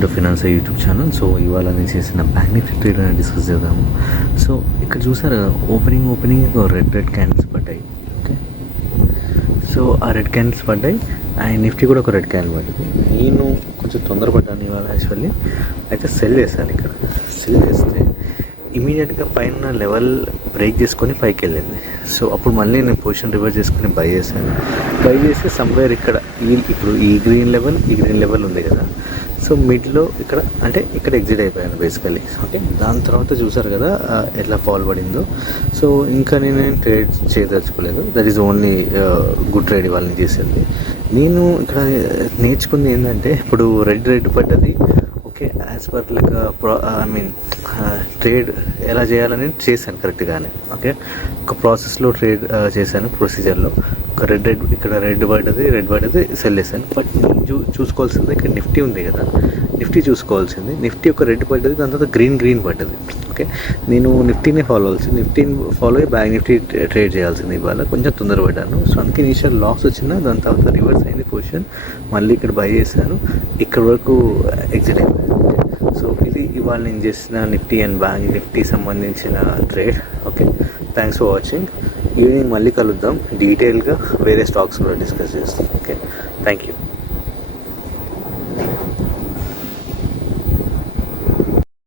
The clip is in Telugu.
Welcome to finance YouTube channel. So ఇవాళ నేను చేసిన బ్యాంక్ నిఫ్టీ ట్రేడ్ అని డిస్కస్ చేద్దాము. సో ఇక్కడ చూసారు కదా, ఓపెనింగ్ రెడ్ క్యాండిల్స్ పడ్డాయి. ఓకే, సో ఆ రెడ్ క్యాండిల్స్ పడ్డాయి అండ్ నిఫ్టీ కూడా ఒక రెడ్ క్యాండిల్ పడ్డది. నేను కొంచెం తొందరపడ్డాను ఇవాళ యాక్చువల్లీ. అయితే సెల్ చేశాను. ఇక్కడ సెల్ చేస్తే ఇమీడియట్గా పైన లెవెల్ బ్రేక్ చేసుకొని పైకి వెళ్ళింది. సో అప్పుడు మళ్ళీ నేను పొజిషన్ రివర్స్ చేసుకొని బై చేశాను. బై చేసి సమ్వేర్ ఇక్కడ ఇప్పుడు ఈ గ్రీన్ లెవెల్ ఉంది కదా, సో మిడ్లో ఇక్కడ ఎగ్జిట్ అయిపోయాను బేసికలీ. ఓకే, దాని తర్వాత చూసారు కదా ఎట్లా ఫాల్ పడిందో. సో ఇంకా నేను ట్రేడ్ చేయదలుచుకోలేదు. That is only good trade ఇవాళ చేసింది. నేను ఇక్కడ నేర్చుకుంది ఏంటంటే, ఇప్పుడు రెడ్ పడ్డది. Okay, as per like trade ఎలా చేయాలని చేశాను కరెక్ట్గానే. ఓకే, ఒక ప్రాసెస్లో ట్రేడ్ చేశాను, ప్రొసీజర్లో. ఒక ఇక్కడ రెడ్ పడ్డది సెల్ చేశాను. బట్ చూసుకోవాల్సింది ఇక్కడ నిఫ్టీ ఉంది కదా, నిఫ్టీ చూసుకోవాల్సింది. నిఫ్టీ ఒక రెడ్ పడ్డది, దాని తర్వాత గ్రీన్ పడ్డది. ఓకే, నేను నిఫ్టీని నిఫ్టీని ఫాలో అయ్యి బ్యాంక్ నిఫ్టీ ట్రేడ్ చేయాల్సింది. ఇవాళ కొంచెం తొందరపడ్డాను. సో అందుకే ఇనిషియల్ లాస్ వచ్చిన, దాని తర్వాత రివర్స్ అయింది పొజిషన్. మళ్ళీ ఇక్కడ బై చేశాను, ఇక్కడ వరకు ఎగ్జిట్ అయిపోయాను. సో ఇది ఇవాళ నేను చేసిన నిఫ్టీ అండ్ బ్యాంక్ నిఫ్టీ సంబంధించిన trade. Okay, thanks for watching. Evening మళ్ళీ కలుద్దాం, డీటెయిల్గా వేరే స్టాక్స్ కూడా డిస్కస్ చేస్తాం. Okay, thank you.